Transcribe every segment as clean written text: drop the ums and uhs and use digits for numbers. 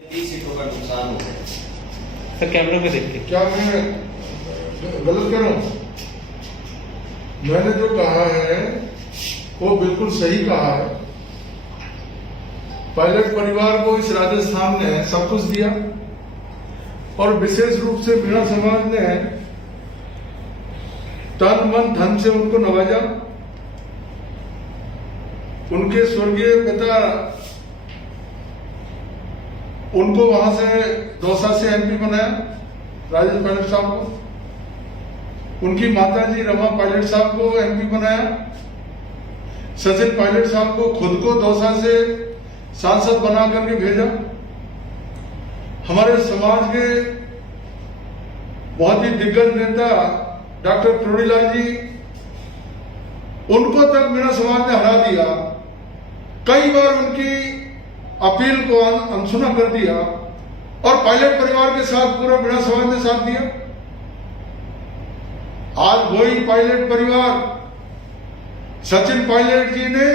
30 सीटों का नुकसान हो गया। सर कैमरे में देख के क्या मैं गलत करूं? मैंने जो कहा है वो बिल्कुल सही कहा है। पायलट परिवार को इस राजस्थान ने सब कुछ दिया और विशेष रूप से मीणा समाज ने तन मन धन से उनको नवाजा। उनके स्वर्गीय पिता उनको वहां से दौसा से एमपी बनाया, राजेश पायलट साहब को। उनकी माताजी रमा पायलट साहब को एमपी बनाया। सचिन पायलट साहब को खुद को दौसा से सांसद बना करके भेजा। हमारे समाज के बहुत ही दिग्गज नेता डॉक्टर प्रोडीलाल जी, उनको तक मीणा समाज ने हरा दिया। कई बार उनकी अपील को अनसुना कर दिया और पायलट परिवार के साथ पूरा मीणा समाज ने साथ दिया। आज वही पायलट परिवार सचिन पायलट जी ने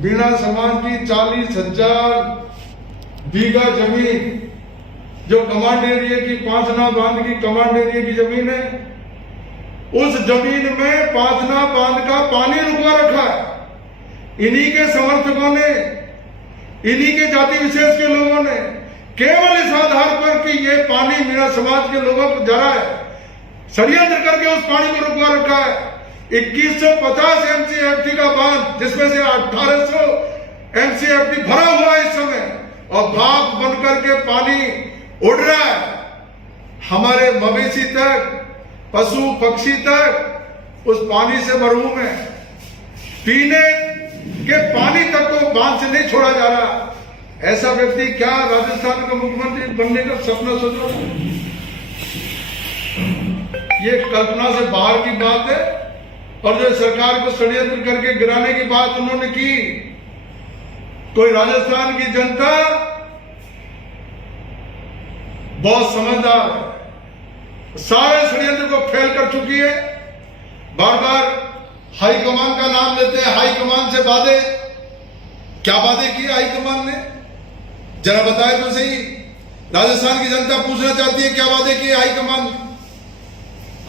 मीणा समाज की 40,000 बीघा जमीन, जो कमांड एरिया की 5 बांध की कमांड एरिया की जमीन है, उस जमीन में 5 बांध का पानी रुकवा रखा है। इन्हीं के समर्थकों ने, इन्हीं के जाति विशेष के लोगों ने केवल इस आधार पर कि ये पानी मीणा समाज के लोगों को जा रहा है, षड्यंत्र करके उस पानी को रुकवा रखा है। 2150 एमसीएफटी का बांध, जिसमें से 1800 एमसीएफटी भरा हुआ है इस समय, और भाप बनकर के पानी उड़ रहा है। हमारे मवेशी तक, पशु पक्षी तक उस पानी से महरूम है। पीने के पानी तक को बांध से नहीं छोड़ा जा रहा। ऐसा व्यक्ति क्या राजस्थान का मुख्यमंत्री बनने का सपना सोच रहा है? ये कल्पना से बाहर की बात है। और जो सरकार को षड्यंत्र करके गिराने की बात उन्होंने की, कोई राजस्थान की जनता बहुत समझदार है, सारे षड्यंत्र को फेल कर चुकी है। बार बार हाईकमान का नाम लेते हैं, हाईकमान से वादे। क्या वादे किए हाईकमान ने? जरा बताए तो सही। राजस्थान की जनता पूछना चाहती है क्या वादे किए हाईकमान ने।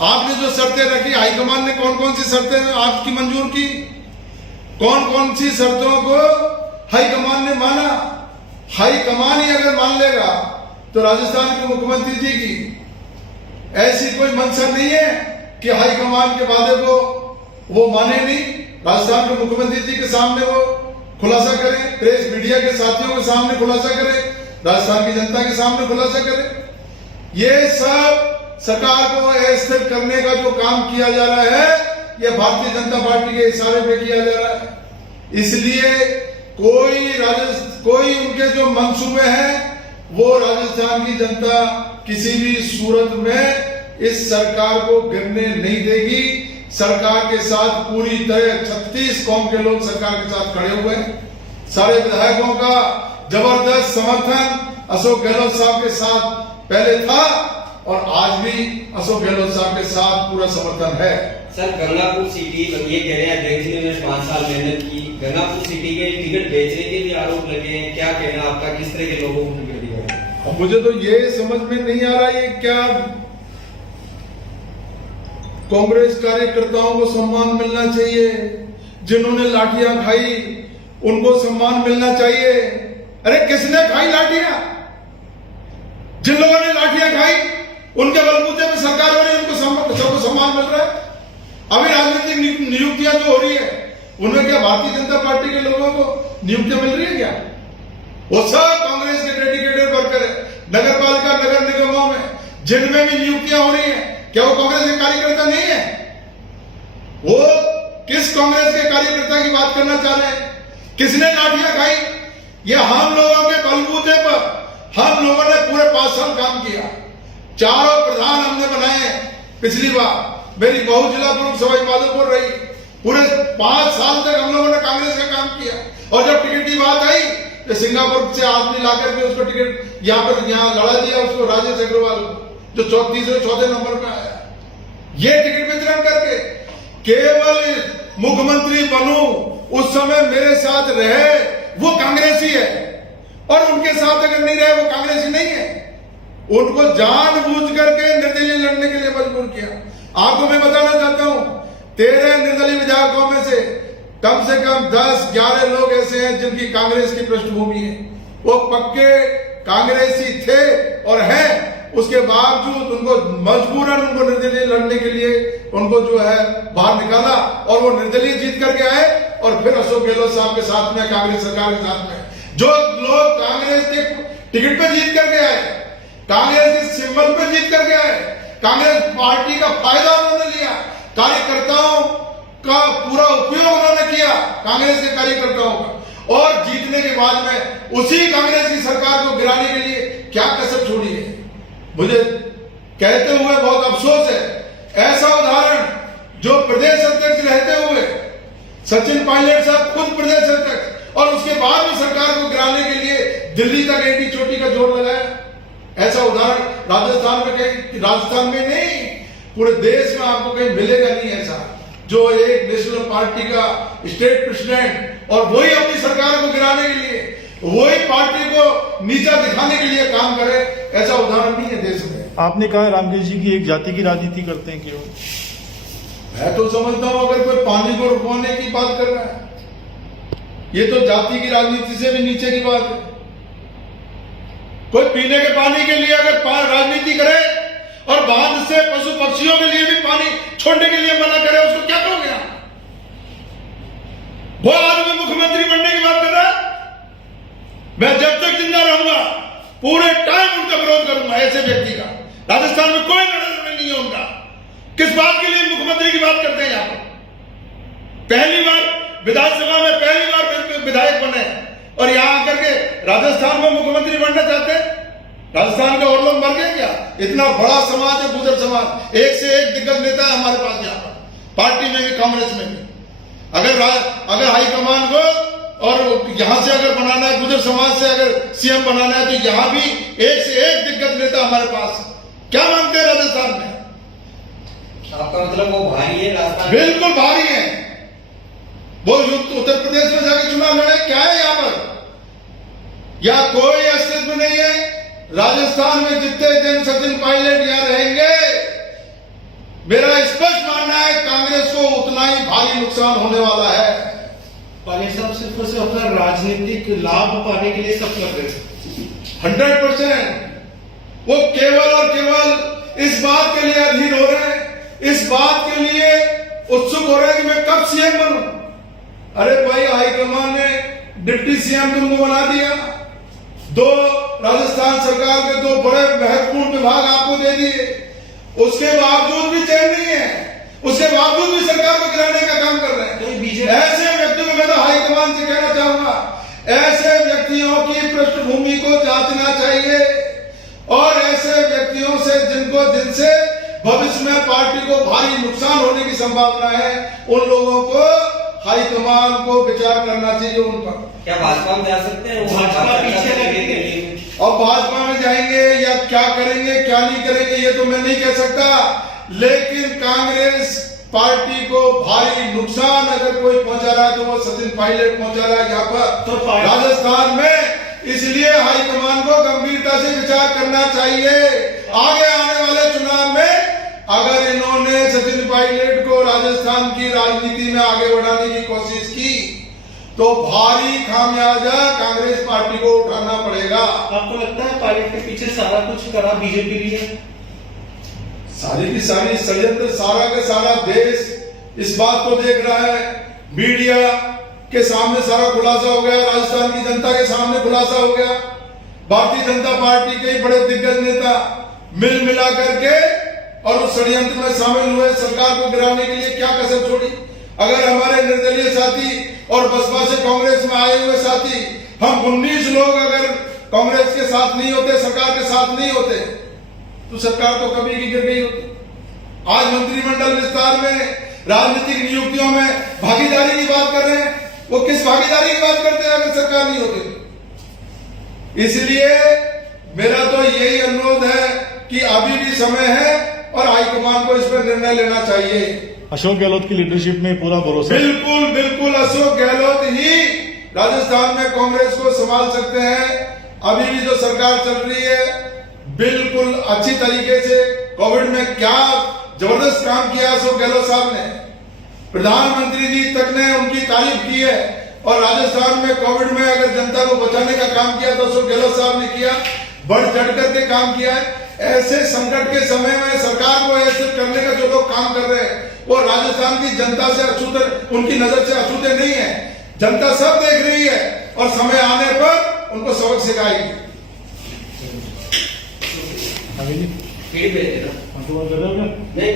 आपने जो शर्तें रखी, हाईकमान ने कौन कौन सी शर्तें आपकी मंजूर की? कौन कौन सी शर्तों को हाईकमान ने माना? हाईकमान ही अगर मान लेगा तो राजस्थान के मुख्यमंत्री जी की ऐसी कोई मंशा नहीं है कि हाईकमान के वादे को वो माने नहीं। राजस्थान के मुख्यमंत्री जी के सामने वो खुलासा करें, प्रेस मीडिया के साथियों के सामने खुलासा करें, राजस्थान की जनता के सामने खुलासा करें। ये सब सरकार को अस्थिर करने का जो काम किया जा रहा है, यह भारतीय जनता पार्टी के इशारे पे किया जा रहा है। इसलिए कोई उनके जो मंसूबे हैं वो राजस्थान की जनता किसी भी सूरत में इस सरकार को गिरने नहीं देगी। सरकार के साथ पूरी तरह 36 कौम के लोग सरकार के साथ खड़े हुए हैं। सारे विधायकों का जबरदस्त समर्थन अशोक गहलोत साहब के साथ पहले था और आज भी अशोक गहलोत साहब के साथ पूरा समर्थन है। सर, गंगापुर सिटी, ये कह रहे हैं अध्यक्ष ने 5 साल मेहनत की, गंगापुर सिटी के टिकट बेचने के भी आरोप लगे हैं। क्या कहना आपका, किस तरह के लोगों को टिकट दिया? मुझे तो ये समझ में नहीं आ रहा ये क्या कांग्रेस कार्यकर्ताओं को सम्मान मिलना चाहिए, जिन्होंने लाठियां खाई उनको सम्मान मिलना चाहिए। अरे किसने खाई लाठियां? जिन लोगों ने लाठियां खाई उनके बलबूते में सरकार हो रही है, उनको सबको सम्मान मिल रहा है। अभी राजनीतिक नियुक्तियां जो हो रही है उनमें क्या भारतीय जनता पार्टी के लोगों को नियुक्तियां मिल रही है क्या? वो सब कांग्रेस के डेडिकेटेड वर्कर है। नगर पालिका, नगर निगमों में जिनमें भी नियुक्तियां हो रही है, क्या वो कांग्रेस के कार्यकर्ता नहीं है? वो किस कांग्रेस के कार्यकर्ता की बात करना चाह रहे हैं? किसने लाठियां खाई? ये हम लोगों के बलबूते पर हम लोगों ने पूरे 5 साल काम किया। 4 प्रधान हमने बनाए। पिछली बार मेरी बहु जिला प्रमुख सवाई माधोपुर रही। पूरे 5 साल तक हम लोगों ने कांग्रेस का काम किया। और जब टिकट की बात आई तो सिंगापुर से आदमी लाकर के उसको टिकट यहाँ लड़ा दिया, उसको राजेश अग्रवाल, जो 3-4 नंबर पे आया। ये टिकट वितरण करके केवल मुख्यमंत्री बनूं, उस समय मेरे साथ रहे वो कांग्रेसी है। और उनके साथ अगर नहीं रहे वो कांग्रेसी नहीं है। उनको जानबूझ करके निर्दलीय लड़ने के लिए मजबूर किया। आपको मैं बताना चाहता हूं 13 निर्दलीय विधायकों में से कम 10-11 लोग ऐसे हैं जिनकी कांग्रेस की पृष्ठभूमि है। वो पक्के कांग्रेसी थे और हैं, उसके बावजूद उनको मजबूरन उनको निर्दलीय लड़ने के लिए उनको जो है बाहर निकाला और वो निर्दलीय जीत करके आए और फिर अशोक गहलोत साहब के साथ में कांग्रेस सरकार के साथ में जो लोग कांग्रेस के टिकट पे जीत करके आए, कांग्रेस के सिंबल पे जीत करके आए, कांग्रेस पार्टी का फायदा उन्होंने लिया, कार्यकर्ताओं का पूरा उपयोग उन्होंने किया कांग्रेस के कार्यकर्ताओं का, और जीतने के बाद में उसी कांग्रेस की सरकार को गिराने के लिए क्या कसर छोड़ी है। मुझे कहते हुए बहुत अफसोस है, ऐसा उदाहरण जो प्रदेश अध्यक्ष रहते हुए सचिन पायलट साहब खुद प्रदेश अध्यक्ष और उसके बाद भी सरकार को गिराने के लिए दिल्ली तक एडी चोटी का जोर लगाया, ऐसा उदाहरण राजस्थान में नहीं पूरे देश में आपको कहीं मिलेगा नहीं। ऐसा जो एक नेशनल पार्टी का स्टेट प्रेसिडेंट और वही अपनी सरकार को गिराने के लिए, वही पार्टी को नीचा दिखाने के लिए काम करे, ऐसा उदाहरण नहीं है देश में। आपने कहा रामकेश जी की एक जाति की राजनीति करते हैं क्यों? मैं तो समझता हूं अगर कोई पानी को रुकवाने की बात कर रहा है, ये तो जाति की राजनीति से भी नीचे की बात है। कोई पीने के पानी के लिए अगर राजनीति करे और बांध से पशु पक्षियों के लिए भी पानी छोड़ने के लिए मना करे, उसको क्या कहोगे आप? वो आदमी मुख्यमंत्री बनने की बात कर रहा है। मैं जब तक जिंदा रहूंगा पूरे टाइम उनका विरोध करूंगा, ऐसे व्यक्ति का। राजस्थान में कोई लड़ाई नहीं है उनका। किस बात के लिए मुख्यमंत्री की बात करते हैं यहां पर? पहली बार विधानसभा में पहली बार विधायक बने और यहां आकर के राजस्थान में मुख्यमंत्री बनना चाहते हैं। राजस्थान के और लोग मर गए क्या? इतना बड़ा समाज है गुर्जर समाज, एक से एक दिग्गज नेता है हमारे पास यहाँ पर, पार्टी में भी कांग्रेस में भी। अगर हाईकमान को और यहां से अगर बनाना है, गुर्जर समाज से अगर सीएम बनाना है, तो यहां भी एक से एक दिग्गज नेता हमारे पास है। क्या मानते हैं राजस्थान में? आपका मतलब वो भारी है राजस्थान? बिल्कुल भारी है। वो उत्तर प्रदेश में जाके चुनाव लड़े, क्या है यहां पर? या कोई अस्तित्व नहीं है। राजस्थान में जितने दिन सचिन पायलट यहां रहेंगे, मेरा स्पष्ट मानना है कांग्रेस को उतना ही भारी नुकसान होने वाला है। पायलट साहब सिर्फ और सिर्फ अपना राजनीतिक लाभ पाने के लिए सब कर रहे हैं। 100% वो केवल और केवल इस बात के लिए अधीर हो रहे हैं, इस बात के लिए उत्सुक हो रहे हैं कि मैं कब सीएम बनूं। अरे भाई, हाईकमान ने डिप्टी सीएम तुमको बना दिया, दो राजस्थान सरकार के दो बड़े महत्वपूर्ण विभाग आपको दे दिए, उसके बावजूद भी चैन नहीं है, उसके बावजूद भी सरकार को गिराने का काम कर रहे हैं। ऐसे व्यक्तियों को मैं तो हाईकमान से कहना चाहूंगा, ऐसे व्यक्तियों की पृष्ठभूमि को जांचना चाहिए और ऐसे व्यक्तियों से जिनसे भविष्य में पार्टी को भारी नुकसान होने की संभावना है, उन लोगों को हाईकमान को विचार करना चाहिए उन पर। क्या भाजपा में जा सकते हैं? भाजपा पीछे लगेंगे और भाजपा में जाएंगे या क्या करेंगे क्या नहीं करेंगे ये तो मैं नहीं कह सकता, लेकिन कांग्रेस पार्टी को भारी नुकसान अगर कोई पहुंचा रहा है तो वो सचिन पायलट पहुंचा रहा है यहाँ पर तो राजस्थान में। इसलिए हाईकमान को गंभीरता से विचार करना चाहिए। आगे आने वाले चुनाव में अगर इन्होंने सचिन पायलट को राजस्थान की राजनीति में आगे बढ़ाने की कोशिश की तो भारी खामियाजा कांग्रेस पार्टी को उठाना पड़ेगा। आपको लगता है पायलट के पीछे सारा कुछ करा बीजेपी लिए? सारी की सारी षड्यंत्र, सारा का सारा देश इस बात को देख रहा है। मीडिया के सामने सारा खुलासा हो गया, राजस्थान की जनता के सामने खुलासा हो गया। भारतीय जनता पार्टी के बड़े दिग्गज नेता मिल मिला करके और उस षड्यंत्र में शामिल हुए, सरकार को गिराने के लिए क्या कसर छोड़ी। अगर हमारे निर्दलीय साथी और बसपा से कांग्रेस में आए हुए साथी, हम 19 लोग अगर कांग्रेस के साथ नहीं होते, सरकार के साथ नहीं होते, तो सरकार तो कभी की गिर गई होती। आज मंत्रिमंडल विस्तार में, राजनीतिक नियुक्तियों में भागीदारी की बात कर रहे हैं, वो किस भागीदारी की बात करते हैं अगर सरकार नहीं होती? इसलिए मेरा तो यही अनुरोध है कि अभी भी समय है और हाईकमान को इस पर निर्णय लेना चाहिए। अशोक गहलोत की लीडरशिप में पूरा भरोसा? बिल्कुल बिल्कुल, अशोक गहलोत ही राजस्थान में कांग्रेस को संभाल सकते हैं। अभी भी जो सरकार चल रही है बिल्कुल अच्छी तरीके से, कोविड में क्या जबरदस्त काम किया अशोक गहलोत साहब ने, प्रधानमंत्री जी तक ने उनकी तारीफ की है। और राजस्थान में कोविड में अगर जनता को बचाने का काम किया तो अशोक गहलोत साहब ने किया, बढ़ चढ़ करके काम किया है। ऐसे संकट के समय में सरकार को ऐसे करने का जो लोग काम कर रहे हैं वो राजस्थान की जनता से अछूते, उनकी नजर से अछूते नहीं है। जनता सब देख रही है और समय आने पर उनको सबक सिखाएगी। आगे जी फीडबैक देना कर रहे हो क्या? नहीं